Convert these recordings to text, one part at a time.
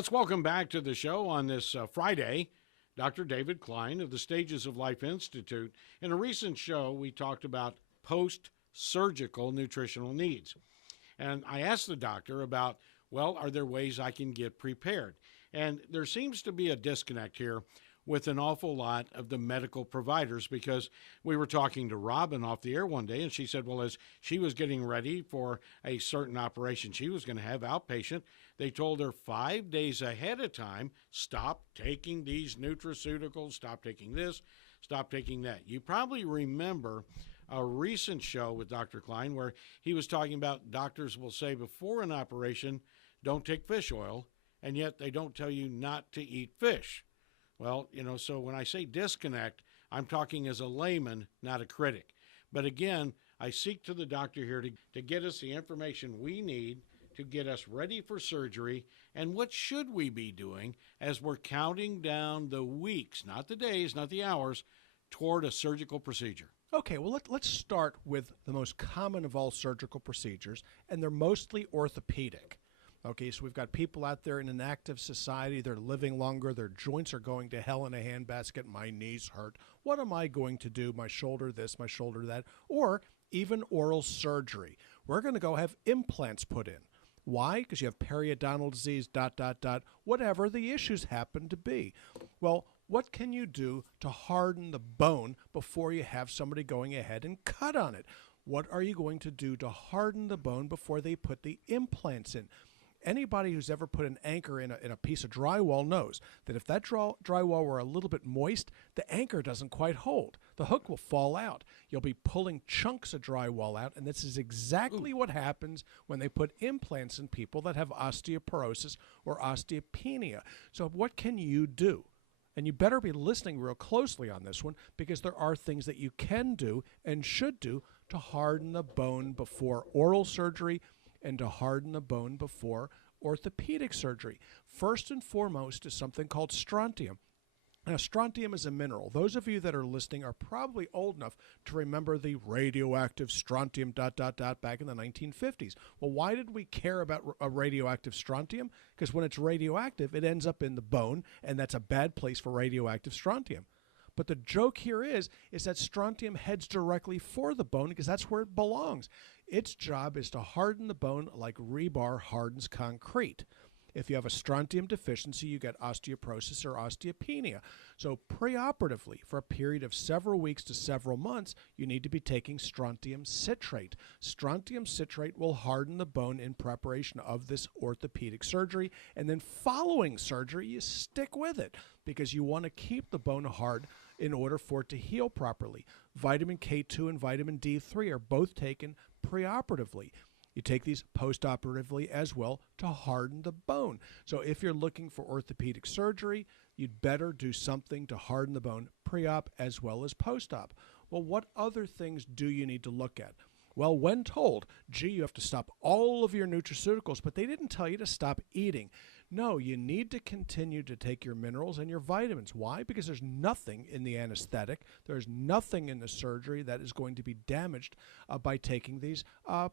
Let's welcome back to the show on this Friday Dr. David Klein of the Stages of Life Institute. In a recent show, we talked about post surgical nutritional needs. And I asked the doctor about, well, are there ways I can get prepared? And there seems to be a disconnect here with an awful lot of the medical providers, because we were talking to Robin off the air one day, and she said, well, as she was getting ready for a certain operation she was going to have outpatient, they told her 5 days ahead of time, stop taking these nutraceuticals, stop taking this, stop taking that. You probably remember a recent show with Dr. Klein where he was talking about doctors will say before an operation, don't take fish oil, and yet they don't tell you not to eat fish. Well, so when I say disconnect, I'm talking as a layman, not a critic. But again, I seek to the doctor here to get us the information we need to get us ready for surgery. And what should we be doing as we're counting down the weeks, not the days, not the hours, toward a surgical procedure? Okay, well, let's start with the most common of all surgical procedures, and they're mostly orthopedic. Okay, so we've got people out there in an active society. They're living longer. Their joints are going to hell in a handbasket. My knees hurt. What am I going to do? My shoulder this, my shoulder that, or even oral surgery. We're going to go have implants put in. Why? Because you have periodontal disease, ... whatever the issues happen to be. Well, what can you do to harden the bone before you have somebody going ahead and cut on it? What are you going to do to harden the bone before they put the implants in? Anybody who's ever put an anchor in a piece of drywall knows that if that drywall were a little bit moist, the anchor doesn't quite hold. The hook will fall out. You'll be pulling chunks of drywall out, and this is exactly what happens when they put implants in people that have osteoporosis or osteopenia. So what can you do? And you better be listening real closely on this one, because there are things that you can do and should do to harden the bone before oral surgery and to harden the bone before orthopedic surgery. First and foremost is something called strontium. Now, strontium is a mineral. Those of you that are listening are probably old enough to remember the radioactive strontium ... back in the 1950s. Well, why did we care about a radioactive strontium? Because when it's radioactive, it ends up in the bone, and that's a bad place for radioactive strontium. But the joke here is that strontium heads directly for the bone because that's where it belongs. Its job is to harden the bone like rebar hardens concrete. If you have a strontium deficiency, you get osteoporosis or osteopenia. So preoperatively, for a period of several weeks to several months, you need to be taking strontium citrate. Strontium citrate will harden the bone in preparation of this orthopedic surgery. And then following surgery, you stick with it because you want to keep the bone hard in order for it to heal properly. Vitamin K2 and vitamin D3 are both taken preoperatively. You take these postoperatively as well to harden the bone. So if you're looking for orthopedic surgery, you'd better do something to harden the bone pre-op as well as post-op. Well, what other things do you need to look at? Well, when told, gee, you have to stop all of your nutraceuticals, but they didn't tell you to stop eating. No, you need to continue to take your minerals and your vitamins. Why? Because there's nothing in the anesthetic, there's nothing in the surgery that is going to be damaged by taking these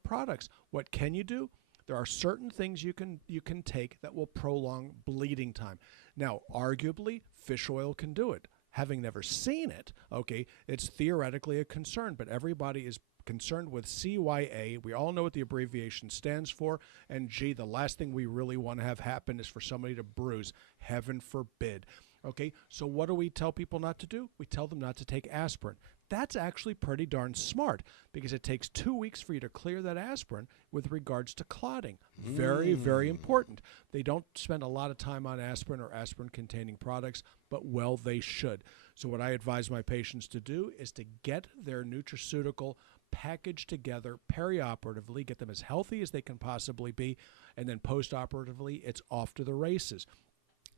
products. What can you do? There are certain things you can take that will prolong bleeding time. Now, arguably, fish oil can do it. Having never seen it, okay, it's theoretically a concern, but everybody is concerned with CYA. We all know what the abbreviation stands for. And gee, the last thing we really want to have happen is for somebody to bruise. Heaven forbid. Okay, so what do we tell people not to do? We tell them not to take aspirin. That's actually pretty darn smart because it takes 2 weeks for you to clear that aspirin with regards to clotting. Very, very important. They don't spend a lot of time on aspirin or aspirin-containing products, but well, they should. So what I advise my patients to do is to get their nutraceutical packaged together perioperatively, get them as healthy as they can possibly be, and then postoperatively, it's off to the races.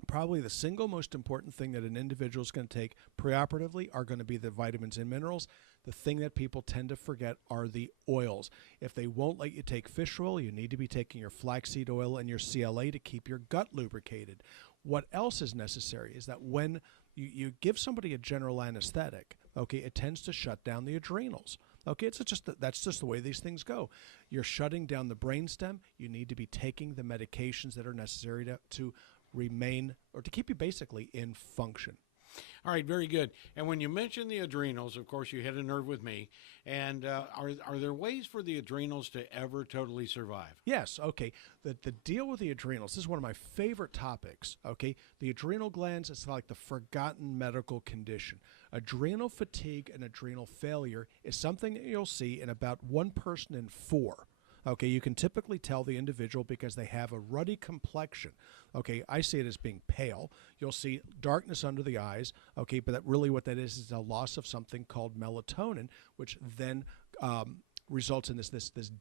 Probably the single most important thing that an individual is going to take preoperatively are going to be the vitamins and minerals. The thing that people tend to forget are the oils. If they won't let you take fish oil, you need to be taking your flaxseed oil and your CLA to keep your gut lubricated. What else is necessary is that when you give somebody a general anesthetic, okay, it tends to shut down the adrenals. Okay, that's just the way these things go. You're shutting down the brainstem. You need to be taking the medications that are necessary to remain, or to keep you basically in function. All right, very good. And when you mention the adrenals, of course, you hit a nerve with me. And are there ways for the adrenals to ever totally survive? Yes, okay. The deal with the adrenals, this is one of my favorite topics, okay? The adrenal glands, it's like the forgotten medical condition. Adrenal fatigue and adrenal failure is something that you'll see in about 1 person in 4. Okay, you can typically tell the individual because they have a ruddy complexion. Okay, I see it as being pale. You'll see darkness under the eyes. Okay, but really what that is a loss of something called melatonin, which then results in this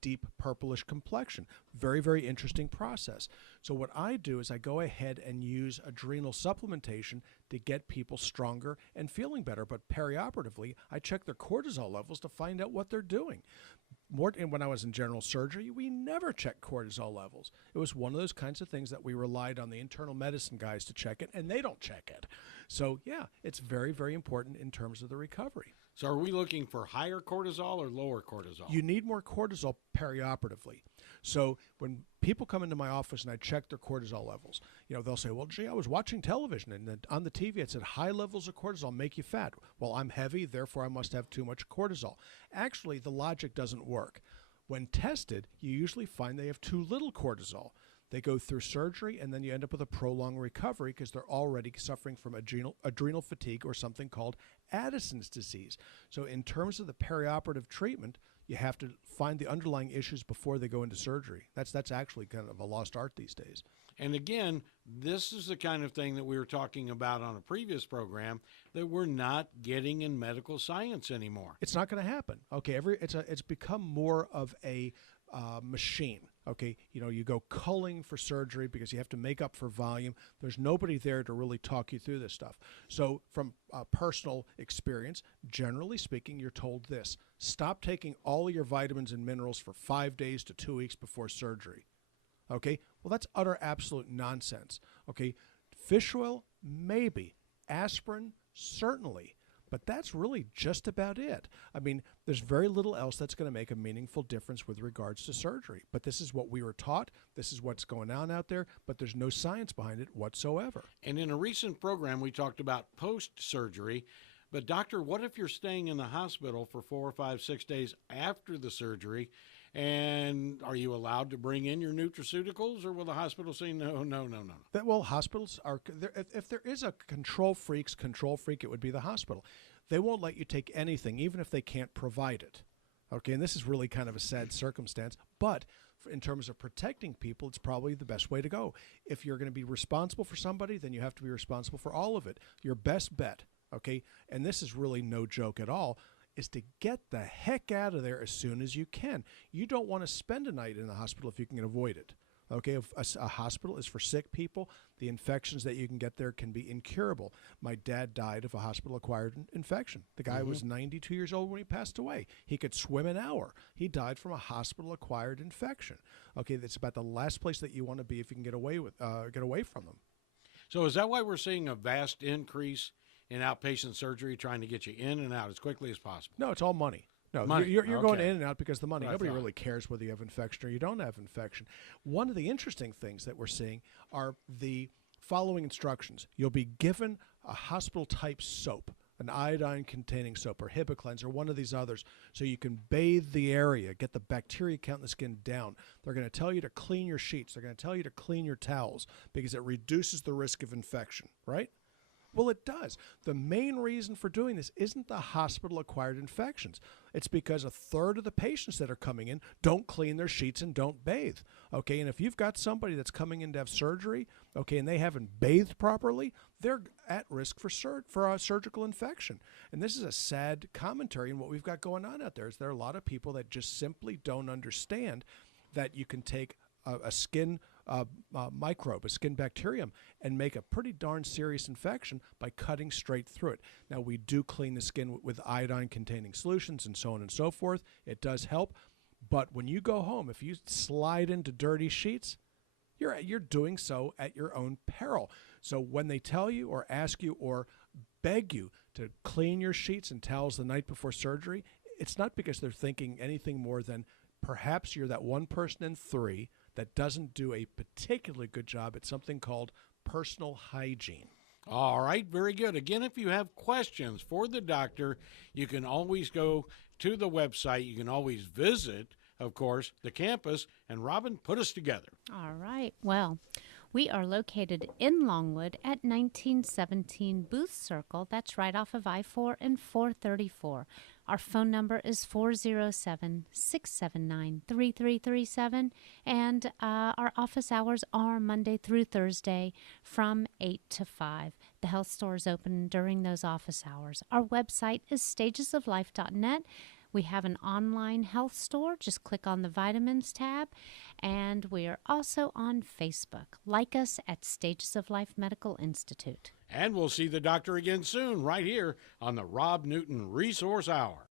deep purplish complexion. Very, very interesting process. So what I do is I go ahead and use adrenal supplementation to get people stronger and feeling better. But perioperatively, I check their cortisol levels to find out what they're doing. And when I was in general surgery, we never checked cortisol levels. It was one of those kinds of things that we relied on the internal medicine guys to check it, and they don't check it. So, yeah, it's very, very important in terms of the recovery. So are we looking for higher cortisol or lower cortisol? You need more cortisol perioperatively. So when people come into my office and I check their cortisol levels, they'll say, well, gee, I was watching television and then on the TV it said high levels of cortisol make you fat. Well, I'm heavy, therefore I must have too much cortisol. Actually, the logic doesn't work. When tested, you usually find they have too little cortisol. They go through surgery, and then you end up with a prolonged recovery because they're already suffering from adrenal fatigue or something called Addison's disease. So in terms of the perioperative treatment, you have to find the underlying issues before they go into surgery. That's actually kind of a lost art these days. And again, this is the kind of thing that we were talking about on a previous program that we're not getting in medical science anymore. It's not going to happen. Okay, it's become more of a machine. Okay, you go culling for surgery because you have to make up for volume. There's nobody there to really talk you through this stuff. So from personal experience, generally speaking, you're told this: stop taking all of your vitamins and minerals for 5 days to 2 weeks before surgery. Okay, well, that's utter absolute nonsense. Okay, fish oil, maybe. Aspirin, certainly. But that's really just about it. I mean, there's very little else that's going to make a meaningful difference with regards to surgery. But this is what we were taught. This is what's going on out there. But there's no science behind it whatsoever. And in a recent program, we talked about post-surgery. But, doctor, what if you're staying in the hospital for 4 or 5, 6 days after the surgery? And are you allowed to bring in your nutraceuticals, or will the hospital say no? Well, hospitals are, if there is a control freak, it would be the hospital. They won't let you take anything, even if they can't provide it. Okay, and this is really kind of a sad circumstance, but in terms of protecting people, it's probably the best way to go. If you're going to be responsible for somebody, then you have to be responsible for all of it. Your best bet, okay, and this is really no joke at all, is to get the heck out of there as soon as you can. You don't want to spend a night in the hospital if you can avoid it. Okay, if a hospital is for sick people, the infections that you can get there can be incurable. My dad died of a hospital-acquired infection. The guy was 92 years old when he passed away. He could swim an hour. He died from a hospital-acquired infection. Okay, that's about the last place that you want to be if you can get away from them. So is that why we're seeing a vast increase in outpatient surgery, trying to get you in and out as quickly as possible? No, it's all money. No, money. You're going in and out because of the money. Nobody really cares whether you have infection or you don't have infection. One of the interesting things that we're seeing are the following instructions. You'll be given a hospital-type soap, an iodine-containing soap or Hibiclens or one of these others, so you can bathe the area, get the bacteria count in the skin down. They're going to tell you to clean your sheets. They're going to tell you to clean your towels because it reduces the risk of infection, right? Well, it does. The main reason for doing this isn't the hospital-acquired infections. It's because a third of the patients that are coming in don't clean their sheets and don't bathe. Okay, and if you've got somebody that's coming in to have surgery, okay, and they haven't bathed properly, they're at risk for a surgical infection. And this is a sad commentary on what we've got going on out there. Is there are a lot of people that just simply don't understand that you can take a skin microbe, a skin bacterium, and make a pretty darn serious infection by cutting straight through it. Now, we do clean the skin with iodine-containing solutions and so on and so forth. It does help. But when you go home, if you slide into dirty sheets, you're doing so at your own peril. So when they tell you or ask you or beg you to clean your sheets and towels the night before surgery, it's not because they're thinking anything more than perhaps you're that 1 person in 3 that doesn't do a particularly good job at something called personal hygiene. All right, very good. Again, if you have questions for the doctor, you can always go to the website. You can always visit, of course, the campus. And Robin, put us together. All right. Well, we are located in Longwood at 1917 Booth Circle. That's right off of I-4 and 434. Our phone number is 407-679-3337, and our office hours are Monday through Thursday from 8 to 5. The health store is open during those office hours. Our website is stagesoflife.net. We have an online health store. Just click on the vitamins tab. And we are also on Facebook. Like us at Stages of Life Medical Institute. And we'll see the doctor again soon, right here on the Rob Newton Resource Hour.